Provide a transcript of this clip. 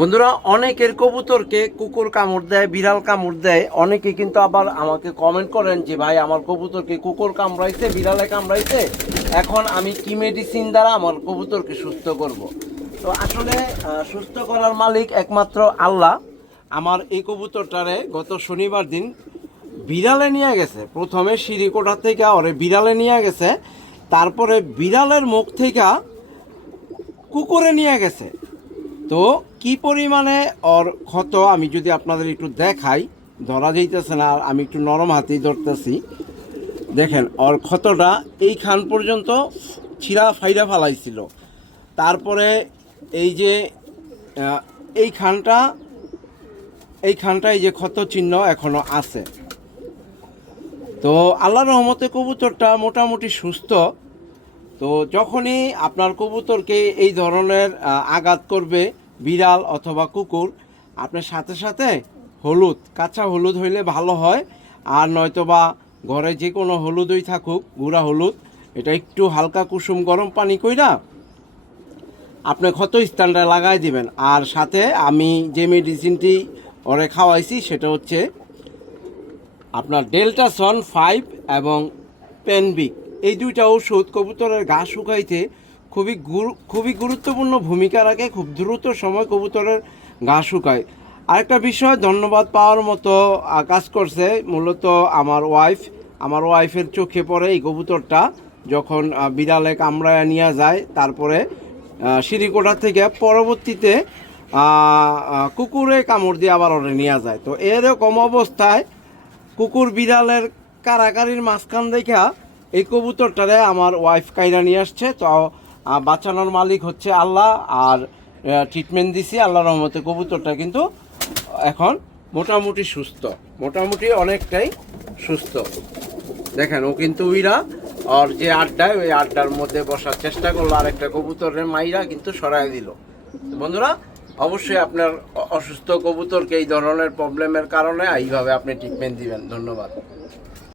বন্ধুরা, অনেকের কবুতরকে কুকুর কামড় দেয়, বিড়াল কামড় দেয়। অনেকে কিন্তু আবার আমাকে কমেন্ট করেন যে, ভাই, আমার কবুতরকে কুকুর কামড়াইছে, বিড়ালে কামড়াইছে? এখন আমি কি মেডিসিন দ্বারা আমার কবুতরকে সুস্থ করব? তো আসলে সুস্থ করার মালিক একমাত্র আল্লাহ। আমার এই কবুতরটারে গত শনিবার দিন বিড়ালে নিয়ে গেছে। প্রথমে সিঁড়িকোঠা থেকে ওরে বিড়ালে নিয়ে গেছে। তারপরে বিড়ালের মুখ থেকে কুকুরে নিয়ে গেছে। তো কি পরিমাণে ওর ক্ষত আমি যদি আপনাদের একটু দেখাই? ধরা যাইতেছে না, আর আমি একটু নরম হাতেই ধরতেছি। দেখেন, ওর ক্ষতটা এইখান পর্যন্ত ছিঁড়া ফাইরা ফালাইছিল। তারপরে এই যে এই খানটা এই খানটা এই যে ক্ষত চিহ্ন এখনও আছে। তো আল্লাহ রহমতে কবুতরটা মোটামুটি সুস্থ। তো যখনই আপনার কবুতরকে এই ধরনের আঘাত করবে, বিড়াল অথবা কুকুর, আপনার সাথে সাথে হলুদ, কাঁচা হলুদ হইলে ভালো হয়। আর নয়তোবা ঘরে যে কোনো হলুদই থাকুক, গুঁড়া হলুদ, এটা একটু হালকা কুসুম গরম পানি কইরা আপনি ক্ষত স্থানটা লাগাই দিবেন। আর সাথে আমি যে মেডিসিনটি ওরে খাওয়াইছি, সেটা হচ্ছে আপনার ডেল্টাসন ফাইভ এবং পেনবিক এই দুইটা ওষুধ কবুতরের ঘা শুকাইতে খুবই গুরু খুবই গুরুত্বপূর্ণ ভূমিকা রাখে খুব দ্রুত সময় কবুতরের ঘা শুকায়। আরেকটা বিষয় ধন্যবাদ পাওয়ার মতো কাজ করছে মূলত আমার ওয়াইফ আমার ওয়াইফের চোখে পড়ে এই কবুতরটা যখন বিড়ালে কামড়ায় নিয়ে যায় তারপরে আহ, সিঁড়িকোঠা থেকে পরবর্তীতে কুকুরে কামড় দিয়ে আবার ওরে নিয়ে যায়। তো এরকম অবস্থায় কুকুর বিড়ালের কারাকারির মাঝখান দেখা এই কবুতরটারে আমার ওয়াইফ কাইরা নিয়ে আসছে, তো বাঁচানোর মালিক হচ্ছে আল্লাহ, আর ট্রিটমেন্ট দিছি আল্লাহ রহমতে কবুতরটা কিন্তু এখন মোটামুটি সুস্থ। মোটামুটি অনেকটাই সুস্থ। দেখেন, ও কিন্তু উইরা, আর যে আড্ডায় ওই আড্ডার মধ্যে বসার চেষ্টা করল আরেকটা কবুতরের মাইরা কিন্তু সরাই দিল। বন্ধুরা, অবশ্যই আপনার অসুস্থ কবুতরকে এই ধরনের প্রবলেমের কারণে এইভাবে আপনি ট্রিটমেন্ট দিবেন। ধন্যবাদ।